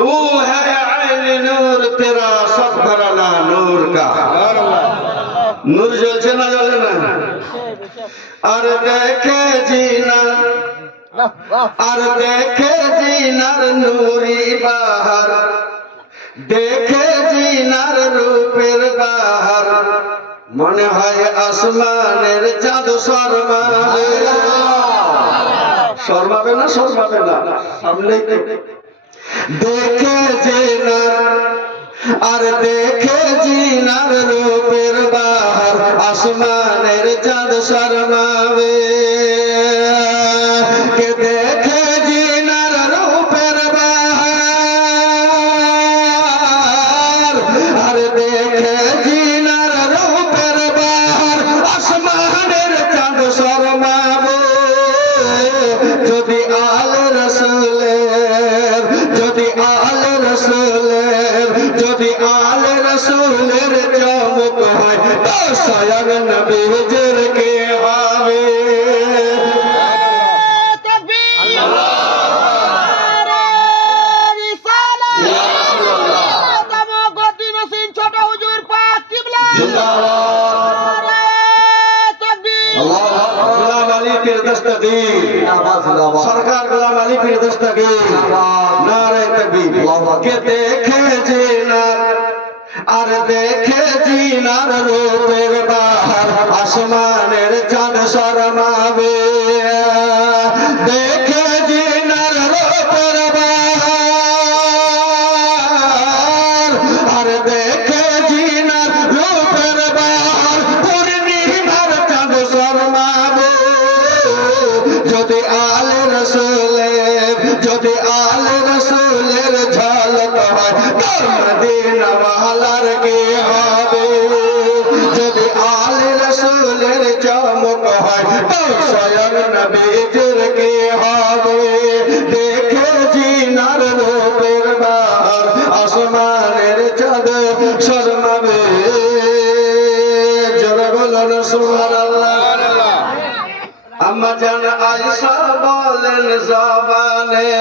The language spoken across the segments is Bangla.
तू है आइन नूर तेरा सब घराना नूर का নূর জ্বলছে না জ্বলে না আর দেখে জিনা আর দেখে জিনার নূরি বাহার দেখে জিনার রূপের বাহার মনে হয় আসমানের চাঁদ শর্মাবে শর্মাবে না শর্মাবে না সামনেই তো। দেখে জেনার আর দেখে জিনার রূপের বাহার আসমানের চাঁদ শর্মাবে। কে আল রসুলের চমক হয়। তো স্বয়ং নবীজের কে হবে? সরকার গোলাম আলী পীর দস্তগীর নারে তকবীর। কে দেখে আর দেখে জিনার রূপের বাহার আসমানের চাঁদ শরমাবে। দেখে জিনার রূপের বাহার, আর দেখে জিনার রূপের বাহার পূর্ণিমার চাঁদ শর্মাবে। যদি আল রসুলের, যদি আল রসুলের ঝলক হয় স্বয়ং নবীজের কে হবে। দেখে জিনার রূপের বাহার আসমানের চাঁদ শর্মাবে। জোরে বলুন, সুবহানাল্লাহ। আম্মা জান আয়েশা বলেন জবানে।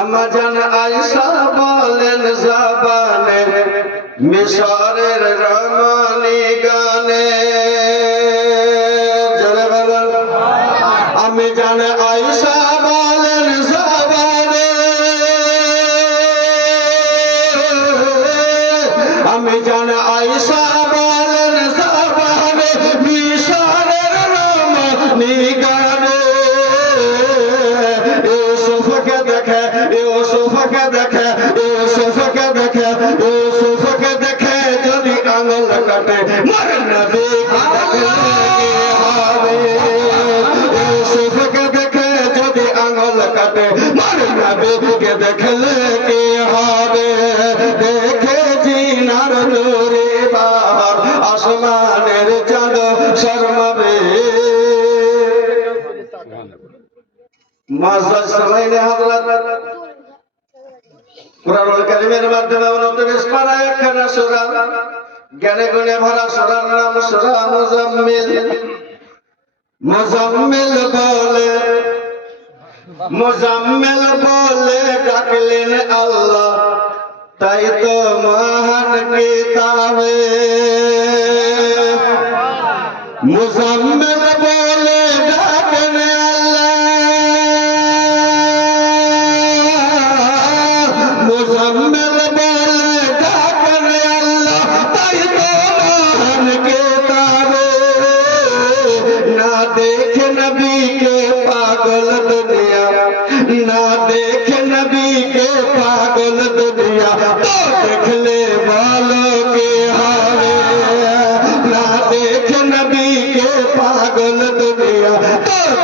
আম্মা জান আয়েশা বলেন জবানে। মিশরের রমণী আসমানের চাঁদ শর্মাবে। মাসাজ সালাইনে হাজরাত। কোরআনুল কারীমের মাধ্যমে উনত্রিশ পারা একখানা সূরা। জ্ঞানে গুণে নাম সূরা মুজাম্মিল। মুজাম্মিল বলে মুজাম্মিল বলে ডাকলেন আল্লাহ, তাই তো মহান কিতাবে।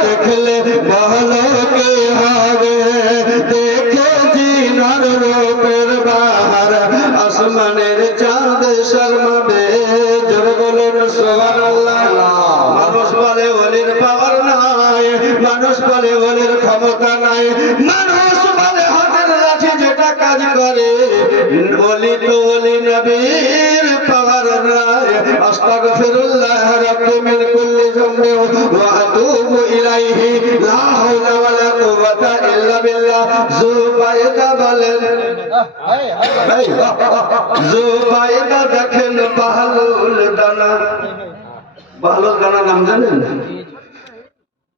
দেখলে ভালোকে হবে। দেখেছি নার রূপের বাহার। আসমানের চাঁদ শর্মাবে। জোর বলুন মানুষ বলে অলির পাওয়ার নাই। মানুষ বলে অলির ক্ষমতা নাই। মানুষ বলে হাতের আছে যেটা কাজ করে। অলি তো অলি নবীর পাওয়ার নাই। আস্তাগ ফিরুল্লাহ রাব্বি মিন কুল্লি যামবি ওয়া আতুবু ইলাইহি লা হাওলা ওয়ালা কুওয়াতা ইল্লা বিল্লাহ জুবাইদা বলেন জুবাইদা দেখেন বাহলুল দানা বাহলুল দানা নাম জানেন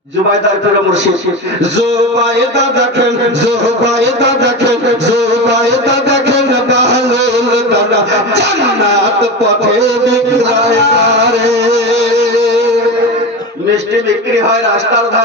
জুবাইদা একটা মুর্শিদ জুবাইদা দেখেন জুবাইদা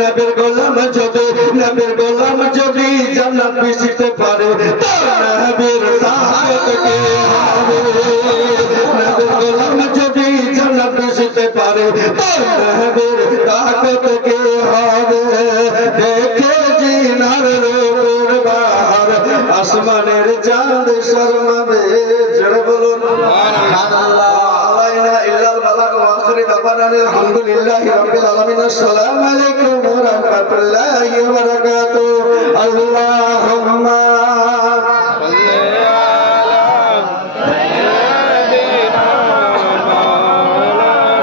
নবের গোলাম যদি নবের গোলাম যদি জান্নাত মিশতে পারে নবের সাহায্য নবের গোলাম যদি জান্নাত মিশতে পারে নবের তাকত হবে? দেখে জিনার রূপের বাহার আসমানের চাঁদ শর্মাবে। জড় বলুন। সুবহানাল্লাহ। আলাইনা ইল্লাল বালাগ ওয়া আখিরি আলহামদুলিল্লাহি রাব্বিল আলামিন। আসসালামু আলাইকুম। wabarakatuh.